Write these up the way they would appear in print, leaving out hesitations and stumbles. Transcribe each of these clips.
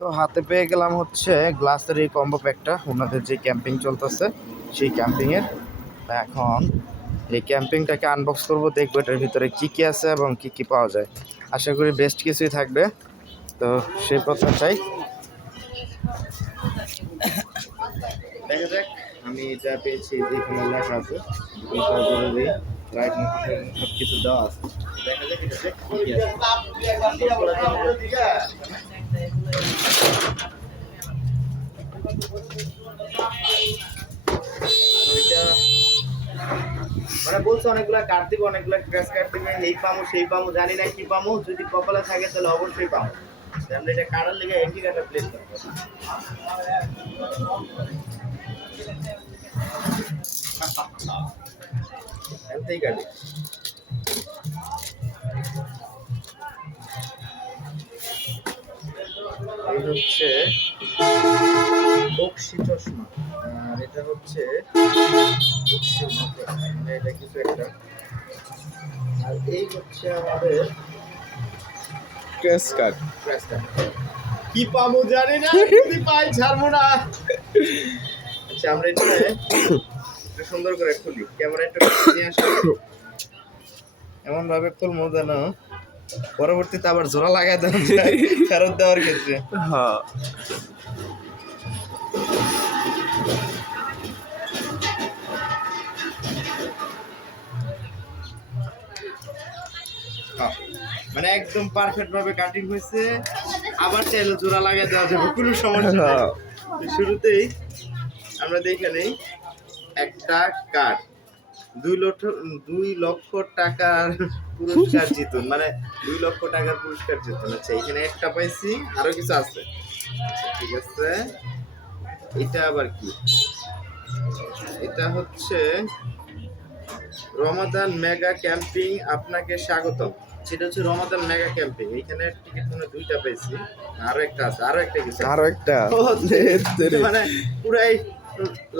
তো হাতে পেয়ে গেলাম হচ্ছে গ্লাসের এই কম্বো প্যাকটা, ওনাদের যে ক্যাম্পিং চলতেছে সেই ক্যাম্পিংয়ের। এখন এই ক্যাম্পিংটাকে আনবক্স করবো, দেখবো এটার ভিতরে কী কী আছে এবং কী কী পাওয়া যায়। আশা করি বেস্ট কিছুই থাকবে। তো সেই প্রত্যাশাই দেখা যাক। আমি এটা পেয়েছি, যেখানে লেখা আছে রাইট নোটিফিকেশন সব কিছু দেওয়া আছে। দেখা যাক এটাতে কী কী আছে। মানে বলছে অনেকগুলা কার্ড দিবে, অনেকগুলা ক্র্যাশ কার্ড দিবে, এই পামো সেই পামো, জানি না কি পামো। যদি কপালে থাকে তাহলে অবশ্যই পামো। আমরা এটা কার্ডের লেগে এন্ট্রি কার্ডটা প্লেস করবো। এন্ট্রি কার্ড এই হচ্ছে বক্সি চশমা, আর এটা হচ্ছে মানে এটা কিছু একটা। আর এই হচ্ছে আমাদের ক্র্যাশ কার্ড। কি পাবো জানি না, যদি পাই ছাড়বো না। আচ্ছা, আমরা এটা সুন্দর করে খুলি, ক্যামেরা একটু নিয়ে আসি, এমন ভাবে খুলবো যেন পরবর্তীতে আবার জোড়া লাগাই দেন ফেরত দেওয়ার ক্ষেত্রে। হ্যাঁ, মানে একদম পারফেক্ট ভাবে কাটিং হয়েছে, আবার চাইলে জোড়া লাগাই দেওয়া যাবে, কোনো সমস্যা নেই। শুরুতেই আমরা দেখে নেই একটা কার্ড, 2 লক্ষ টাকার পুরস্কার জিতুন, মানে 2 লক্ষ টাকার পুরস্কার জিতুন। আচ্ছা, এখানে একটা পাইছি, আরো কিছু আছে। ঠিক আছে, এটা আবার কি? এটা হচ্ছে রমাদান মেগা ক্যাম্পিং, আপনাকে স্বাগতম। সেটা হচ্ছে রমাদান মেগা ক্যাম্পিং। এইখানে টিকিট মনে 2টা পেয়েছি, আরো একটা আছে, আরো একটা কিছু আরো একটা মানে পুরাই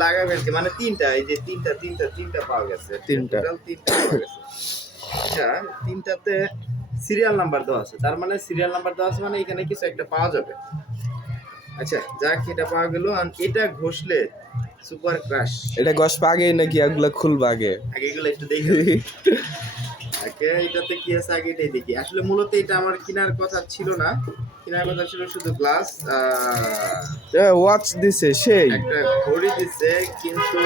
লাগাবে আর কি, মানে 3টা, এই যে তিনটা পাওয়া গেছে, 3টা পাওয়া গেছে। আচ্ছা, 3টাতে সিরিয়াল নাম্বার দেওয়া আছে, তার মানে সিরিয়াল নাম্বার দেওয়া আছে মানে এখানে কিছু একটা পাওয়া যাবে। আচ্ছা, যাক, এটা পাওয়া গেল। আর এটা ঘষলে সুপার ক্রাশ, এটা গসপা আগে নাকি এগুলা খুলবা আগে এগুলো একটু দেখি। ওকে, এটাতে কি আছে আগে এটাই দেখি। আসলে মূলত এটা আমার কেনার কথা ছিল না, কেনার কথা ছিল শুধু গ্লাস, ওয়াচ দিছে সেই একটা ঘড়ি দিছে, কিন্তু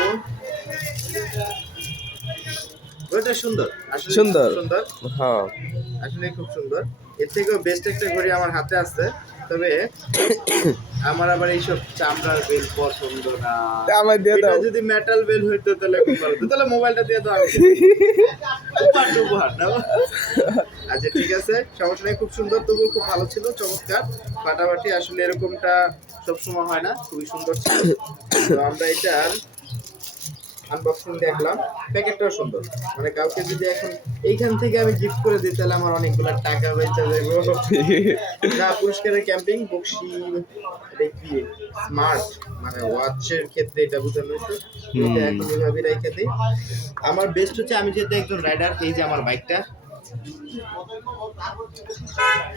ঘড়িটা সুন্দর, আসলে সুন্দর। সুন্দর, হ্যাঁ, আসলে খুব সুন্দর। এর থেকেও বেস্ট একটা ঘড়ি আমার হাতে আছে, তবে আমার আবার এইসব চামড়ার বেল পছন্দ না। আমার দিয়ে এটা দাও। যদি মেটাল বেল হইতো তাহলে খুব ভালো হতো, তাহলে মোবাইলটা দিয়ে দাও। উপহার না? আচ্ছা, ঠিক আছে, সমস্যা নেই। খুব সুন্দর, তবুও খুব ভালো ছিল, চমৎকার, ফাটাফাটি। আসলে এরকমটা সবসময় হয় না, খুবই সুন্দর ছিল। তো আমরা এটার আনবক্সিং দেখলাম, প্যাকেটটাও সুন্দর। মানে কাউকে যদি এখন এইখান থেকে আমি গিফট করে দিই তাহলে আমার অনেকগুলো টাকা বেঁচে যাবো। না, পুরস্কারের ক্যাম্পিং বক্সি, এটা কি স্মার্ট, মানে ওয়াচের ক্ষেত্রে এটা বোঝানো হয়েছে। এটা এখন এইভাবে রেখে দিই। আমার বেস্ট হচ্ছে, আমি যেহেতু একজন রাইডার, এই যে আমার বাইকটা,